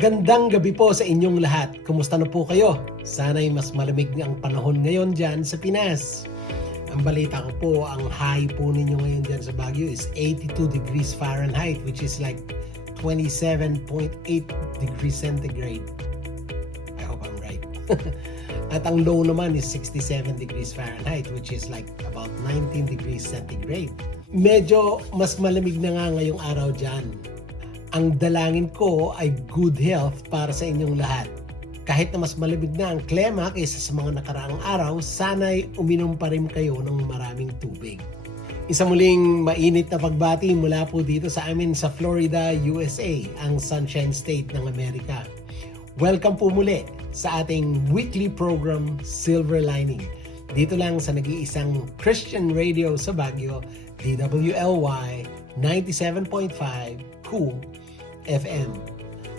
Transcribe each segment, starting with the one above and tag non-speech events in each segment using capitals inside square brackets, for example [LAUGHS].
Magandang gabi po sa inyong lahat. Kumusta na po kayo? Sana'y mas malamig ang panahon ngayon dyan sa Pinas. Ang balita ko po, ang high po ninyo ngayon dyan sa Baguio is 82 degrees Fahrenheit which is like 27.8 degrees centigrade. I hope I'm right. [LAUGHS] At ang low naman is 67 degrees Fahrenheit which is like about 19 degrees centigrade. Medyo mas malamig na nga ngayong araw dyan. Ang dalangin ko ay good health para sa inyong lahat. Kahit na mas malamig na ang klema kaysa sa mga nakaraang araw, sana'y uminom pa rin kayo ng maraming tubig. Isa muling mainit na pagbati mula po dito sa amin sa Florida, USA, ang Sunshine State ng Amerika. Welcome po muli sa ating weekly program Silver Lining. Dito lang sa nag-iisang Christian radio sa Baguio, DWLY 97.5 Cool FM.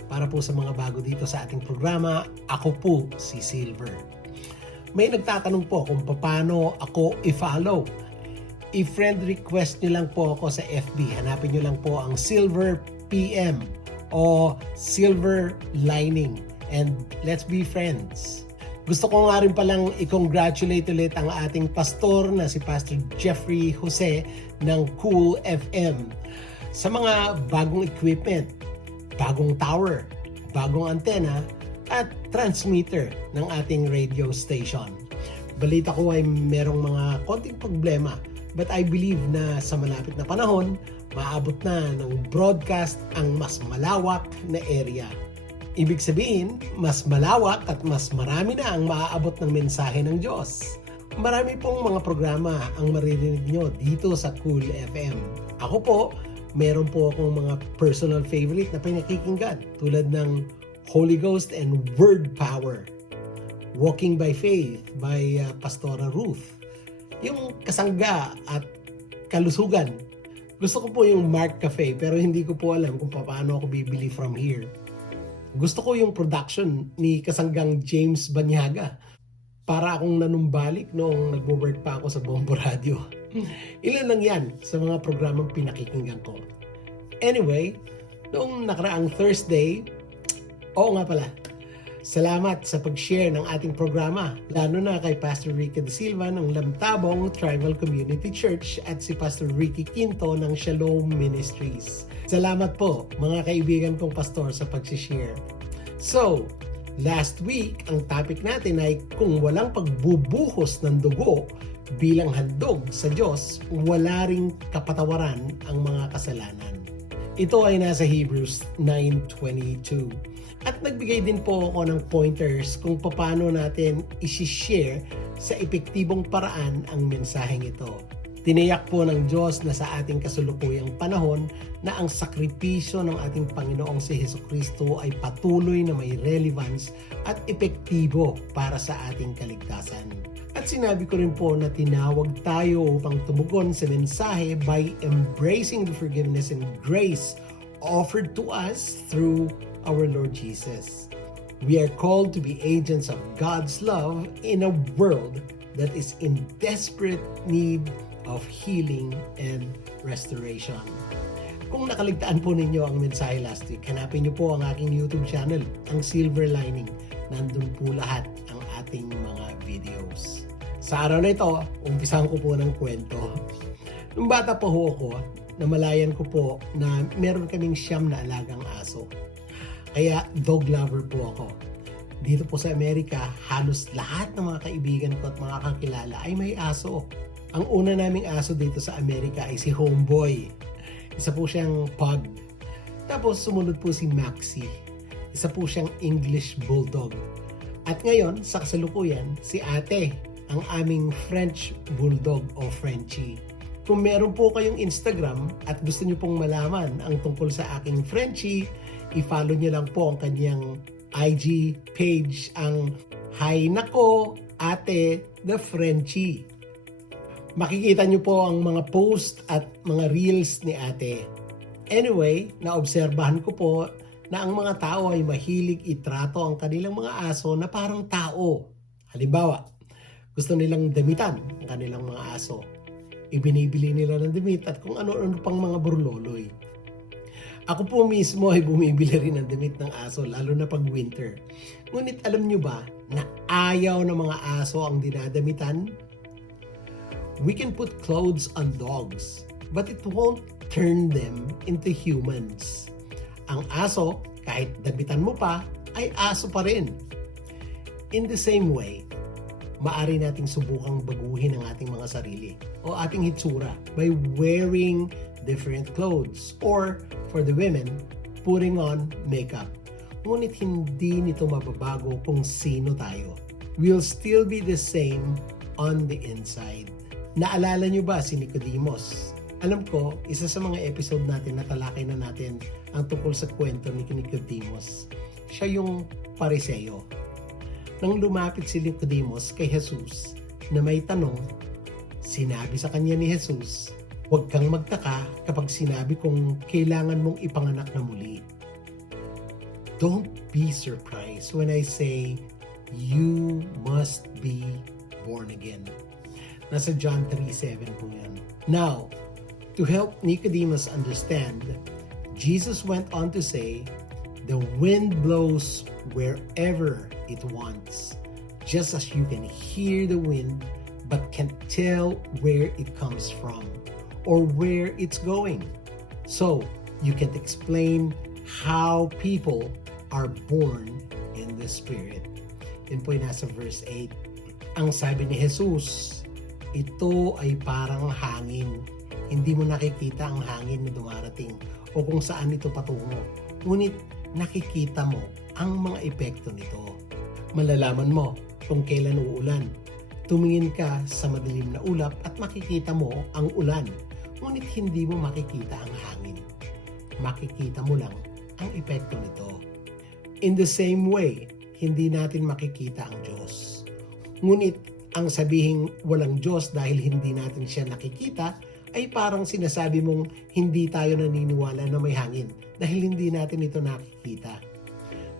Para po sa mga bago dito sa ating programa, ako po si Silver. May nagtatanong po kung paano ako i-follow. I-friend request nyo lang po ako sa FB. Hanapin nyo lang po ang Silver PM o Silver Lining. And let's be friends. Gusto ko nga rin palang i-congratulate ulit ang ating pastor na si Pastor Jeffrey Jose ng Cool FM sa mga bagong equipment, bagong tower, bagong antena, at transmitter ng ating radio station. Balita ko ay merong mga konting problema but I believe na sa malapit na panahon, maabot na ng broadcast ang mas malawak na area. Ibig sabihin, mas malawak at mas marami na ang maaabot ng mensahe ng Diyos. Marami pong mga programa ang maririnig nyo dito sa Cool FM. Ako po, meron po akong mga personal favorite na pinakikinggan tulad ng Holy Ghost and Word Power. Walking by Faith by uh, Pastora Ruth. Yung kasangga at kalusugan. Gusto ko po yung Mark Cafe pero hindi ko po alam kung paano ako bibili from here. Gusto ko yung production ni kasanggang James Banyaga. Para akong nanumbalik noong nagwo-work pa ako sa Bombo Radio. [LAUGHS] Ilan lang yan sa mga programang pinakikinggan ko. Anyway, noong nakaraang Thursday, oo nga pala, salamat sa pag-share ng ating programa, lalo na kay Pastor Ricky De Silva ng Lamtabong Tribal Community Church at si Pastor Ricky Quinto ng Shalom Ministries. Salamat po mga kaibigan kong pastor sa pag-share. So, last week, ang topic natin ay kung walang pagbubuhos ng dugo bilang handog sa Diyos, wala ring kapatawaran ang mga kasalanan. Ito ay nasa Hebrews 9.22. At nagbigay din po ako ng pointers kung paano natin isi-share sa epektibong paraan ang mensaheng ito. Tiniyak po ng Diyos na sa ating kasulukuyang panahon na ang sakripisyo ng ating Panginoong si Heso Kristo ay patuloy na may relevance at epektibo para sa ating kaligtasan. At sinabi ko rin po na tinawag tayo upang tumugon sa mensahe by embracing the forgiveness and grace offered to us through our Lord Jesus. We are called to be agents of God's love in a world that is in desperate need of healing and restoration. Kung nakaligtaan po ninyo ang mensahe last week, hanapin niyo po ang aking YouTube channel, ang Silver Lining. Nandun po lahat ang ating mga videos. Sa araw na ito, umpisahan ko po ng kwento. Nung bata pa ako, namalayan ko po na meron kaming siyam na alagang aso. Kaya dog lover po ako. Dito po sa Amerika, halos lahat ng mga kaibigan ko at mga kakilala ay may aso. Ang una naming aso dito sa Amerika ay si Homeboy. Isa po siyang pug. Tapos sumunod po si Maxie. Isa po siyang English Bulldog. At ngayon, sa kasalukuyan, si Ate, ang aming French Bulldog o Frenchie. Kung meron po kayong Instagram at gusto niyo pong malaman ang tungkol sa aking Frenchie, i-follow niyo lang po ang kanyang IG page, ang Hi Nako Ate the Frenchie. Makikita niyo po ang mga post at mga reels ni ate. Anyway, naobserbahan ko po na ang mga tao ay mahilig itrato ang kanilang mga aso na parang tao. Halimbawa, gusto nilang damitan ang kanilang mga aso. Ibinibili nila ng damit at kung ano-ano pang mga burloloy. Ako po mismo ay bumibili rin ng damit ng aso lalo na pag winter. Ngunit alam nyo ba na ayaw ng mga aso ang dinadamitan? We can put clothes on dogs, but it won't turn them into humans. Ang aso, kahit damitan mo pa, ay aso pa rin. In the same way, maari nating subukang baguhin ang ating mga sarili o ating hitsura by wearing different clothes or for the women, putting on makeup. Ngunit hindi nito mababago kung sino tayo. We'll still be the same on the inside. Naalala nyo ba si Nicodemus? Alam ko, isa sa mga episode natin na talakay na natin ang tungkol sa kwento ni Nicodemus. Siya yung pariseo. Nang lumapit si Nicodemus kay Jesus na may tanong, sinabi sa kanya ni Jesus, Huwag kang magtaka kapag sinabi kong kailangan mong ipanganak na muli. Don't be surprised when I say, you must be born again. Nasa John 3.7 po yan. Now, to help Nicodemus understand, Jesus went on to say, The wind blows wherever it wants, just as you can hear the wind but can't tell where it comes from or where it's going. So, you can't explain how people are born in the Spirit. Yun po yung nasa verse 8. Ang sabi ni Jesus, ito ay parang hangin. Hindi mo nakikita ang hangin na dumarating o kung saan ito patungo. Ngunit nakikita mo ang mga epekto nito. Malalaman mo kung kailan uulan. Tumingin ka sa madilim na ulap at makikita mo ang ulan. Ngunit hindi mo makikita ang hangin. Makikita mo lang ang epekto nito. In the same way, hindi natin makikita ang Diyos. Ngunit ang sabihing walang Diyos dahil hindi natin siya nakikita ay parang sinasabi mong hindi tayo naniniwala na may hangin dahil hindi natin ito nakikita.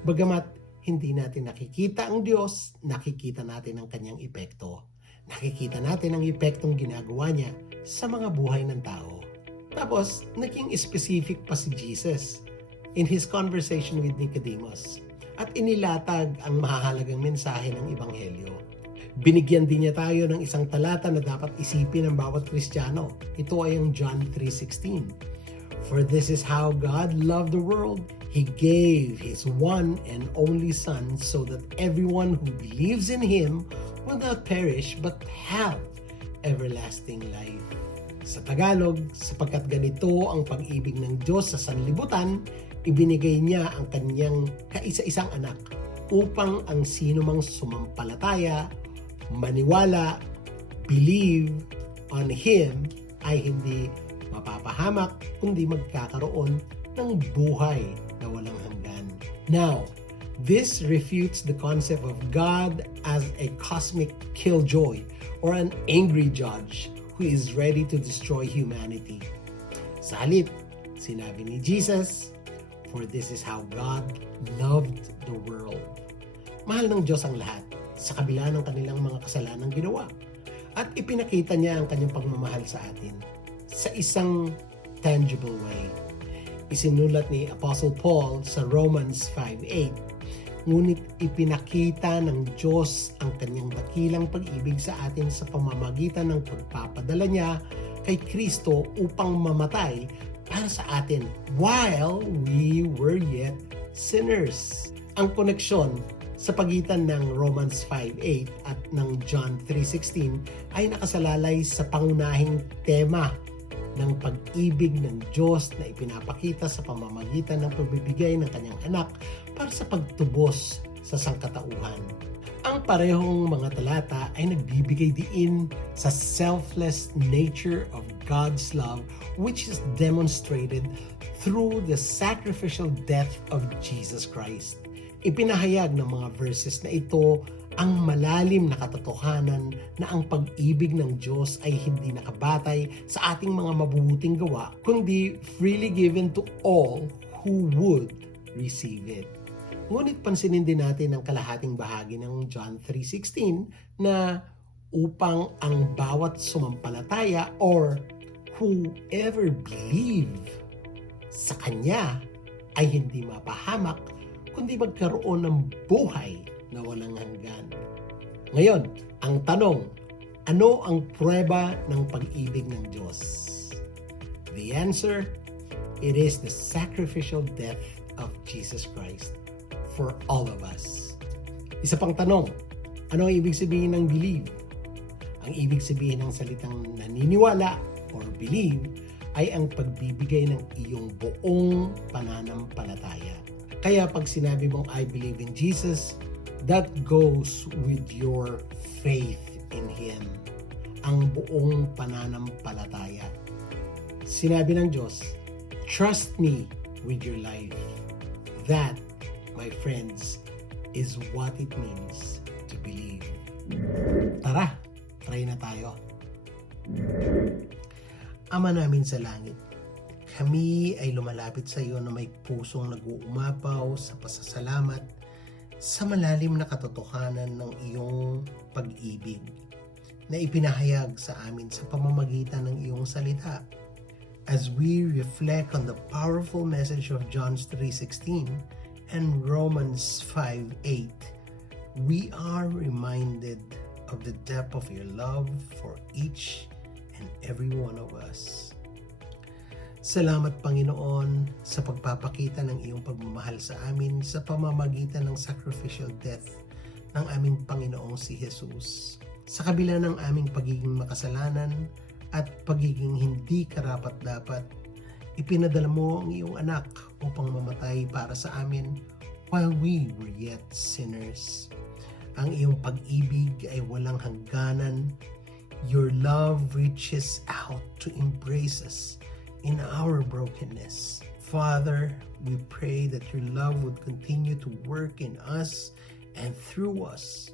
Bagamat hindi natin nakikita ang Diyos, nakikita natin ang kanyang epekto. Nakikita natin ang epektong ginagawa niya sa mga buhay ng tao. Tapos, naging specific pa si Jesus in his conversation with Nicodemus at inilatag ang mahahalagang mensahe ng Ebanghelyo. Binigyan din niya tayo ng isang talata na dapat isipin ng bawat Kristiyano. Ito ay ang John 3.16. For this is how God loved the world. He gave His one and only Son so that everyone who believes in Him will not perish but have everlasting life. Sa Tagalog, sapagkat ganito ang pag-ibig ng Diyos sa sanlibutan, ibinigay niya ang kanyang kaisa-isang anak upang ang sino mang sumampalataya, maniwala, believe on Him ay hindi mapapahamak kundi magkakaroon ng buhay na walang hanggan. Now, this refutes the concept of God as a cosmic killjoy or an angry judge who is ready to destroy humanity. Sa halip, sinabi ni Jesus, For this is how God loved the world. Mahal ng Diyos ang lahat sa kabila ng kanilang mga kasalanang ginawa. At ipinakita niya ang kanyang pagmamahal sa atin sa isang tangible way. Isinulat ni Apostle Paul sa Romans 5.8 Ngunit ipinakita ng Diyos ang kanyang dakilang pag-ibig sa atin sa pamamagitan ng pagpapadala niya kay Kristo upang mamatay para sa atin while we were yet sinners. Ang koneksyon sa pagitan ng Romans 5.8 at ng John 3.16 ay nakasalalay sa pangunahing tema ng pag-ibig ng Diyos na ipinapakita sa pamamagitan ng pagbibigay ng kanyang anak para sa pagtubos sa sangkatauhan. Ang parehong mga talata ay nagbibigay diin sa selfless nature of God's love which is demonstrated through the sacrificial death of Jesus Christ. Ipinahayag ng mga verses na ito ang malalim na katotohanan na ang pag-ibig ng Diyos ay hindi nakabatay sa ating mga mabubuting gawa, kundi freely given to all who would receive it. Ngunit pansinin din natin ang kalahating bahagi ng John 3.16 na upang ang bawat sumampalataya or whoever believe sa Kanya ay hindi mapahamak, kundi magkaroon ng buhay na walang hanggan. Ngayon, ang tanong, ano ang prueba ng pag-ibig ng Diyos? The answer, it is the sacrificial death of Jesus Christ for all of us. Isa pang tanong, ano ang ibig sabihin ng believe? Ang ibig sabihin ng salitang naniniwala or believe ay ang pagbibigay ng iyong buong pananampalataya. Kaya pag sinabi mong I believe in Jesus, that goes with your faith in Him. Ang buong pananampalataya. Sinabi ng Diyos, trust me with your life. That, my friends, is what it means to believe. Tara, try na tayo. Ama namin sa langit, kami ay lumalapit sa iyo na may pusong nag-uumapaw sa pasasalamat sa malalim na katotohanan ng iyong pag-ibig na ipinahayag sa amin sa pamamagitan ng iyong salita. As we reflect on the powerful message of John 3.16 and Romans 5.8, we are reminded of the depth of your love for each and every one of us. Salamat Panginoon sa pagpapakita ng iyong pagmamahal sa amin sa pamamagitan ng sacrificial death ng aming Panginoong si Jesus. Sa kabila ng aming pagiging makasalanan at pagiging hindi karapat-dapat, ipinadala mo ang iyong anak upang mamatay para sa amin while we were yet sinners. Ang iyong pag-ibig ay walang hangganan. Your love reaches out to embrace us in our brokenness. Father, we pray that your love would continue to work in us and through us,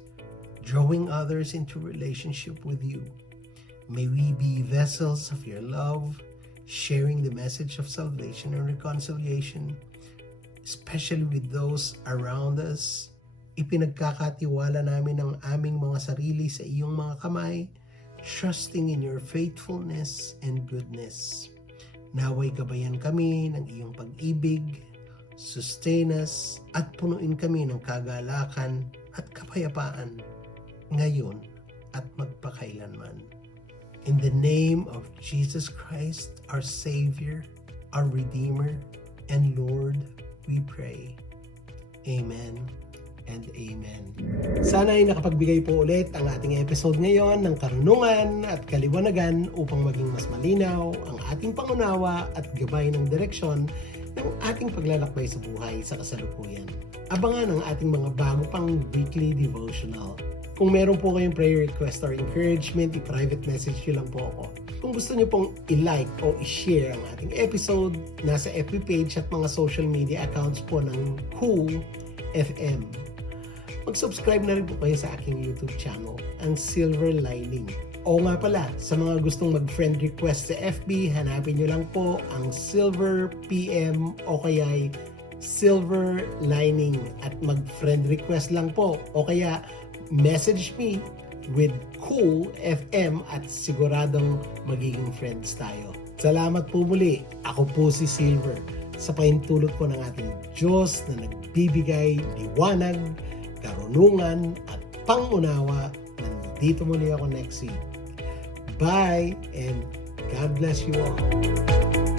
drawing others into relationship with you. May we be vessels of your love, sharing the message of salvation and reconciliation, especially with those around us. Ipinagkakatiwala namin ang aming mga sarili sa iyong mga kamay, trusting in your faithfulness and goodness. Naway gabayan kami ng iyong pag-ibig, sustain us, at punuin kami ng kagalakan at kapayapaan ngayon at magpakailanman. In the name of Jesus Christ, our Savior, our Redeemer, and Lord, we pray. Amen and Amen. Sana ay nakapagbigay po ulit ang ating episode ngayon ng karunungan at kaliwanagan upang maging mas malinaw ang ating pangunawa at gabay ng direksyon ng ating paglalakbay sa buhay sa kasalukuyan. Abangan ang ating mga bago pang weekly devotional. Kung meron po kayong prayer request or encouragement, i-private message nyo lang po ako. Kung gusto nyo pong i-like o i-share ang ating episode, nasa FB page at mga social media accounts po ng Cool FM. Mag-subscribe na rin po kayo sa aking YouTube channel, ang Silver Lining. O nga pala, sa mga gustong mag-friend request sa FB, hanapin nyo lang po ang Silver PM o kaya Silver Lining at mag-friend request lang po o kaya message me with Cool FM at siguradong magiging friends tayo. Salamat po muli. Ako po si Silver sa paintulot po ng ating Diyos na nagbibigay liwanag, karunungan at pangunawa. Nandito muli ako next week. Bye and God bless you all.